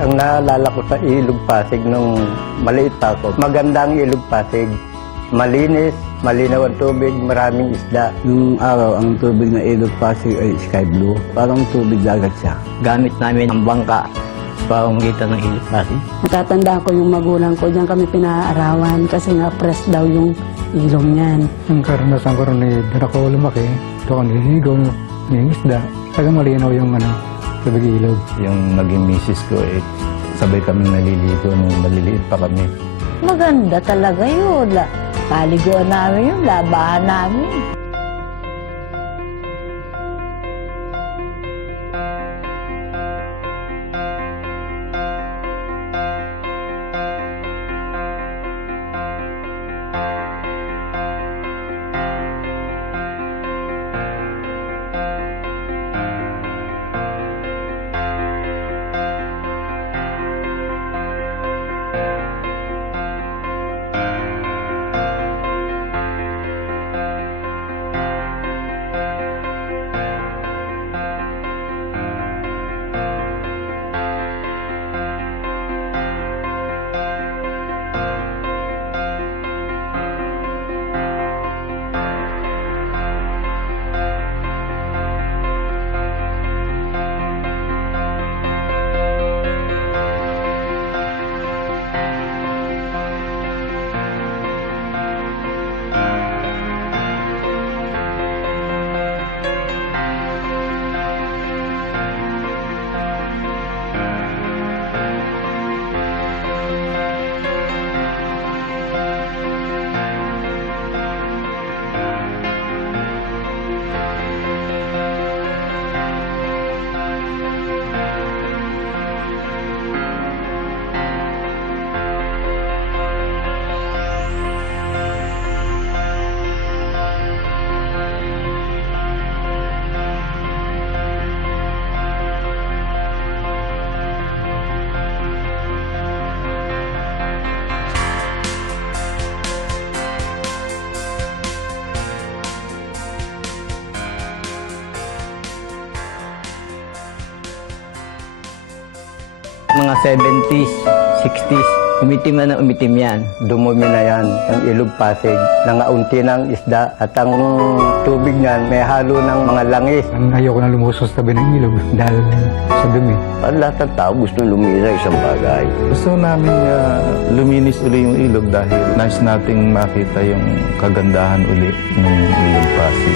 Ang naalala ko sa Ilog Pasig nung maliit pa ako, magandang Ilog Pasig. Malinis, malinaw ang tubig, maraming isda. Nung araw, ang tubig na Ilog Pasig ay sky blue. Parang tubig dagat siya. Gamit namin ang bangka sa pamamagitan ng Ilog Pasig. Natatandaan ko yung magulang ko, diyan kami pinaarawan kasi nga fresh daw yung ilong niyan. Ang karanasan ko rin doon ako lumaki. Doon ako nililigo, may isda. Tagang malinaw yung tubig ilog. Yung naging misis ko sabay kami naliligo nung maliliit pa kami. Maganda talaga yun. Paliguan namin yun, labahan namin. Mga 70s, 60s, umitim na umitim yan. Dumumi na yan, ang Ilog Pasig. Nangaunti ng isda at ang tubig niyan may halo ng mga langis. Ayoko na lumusos sa tabi ng ilog dahil sa dumi. Ang lahat ng tao gusto lumira isang bagay. Gusto namin luminis uli yung ilog dahil nice nating makita yung kagandahan uli ng Ilog Pasig.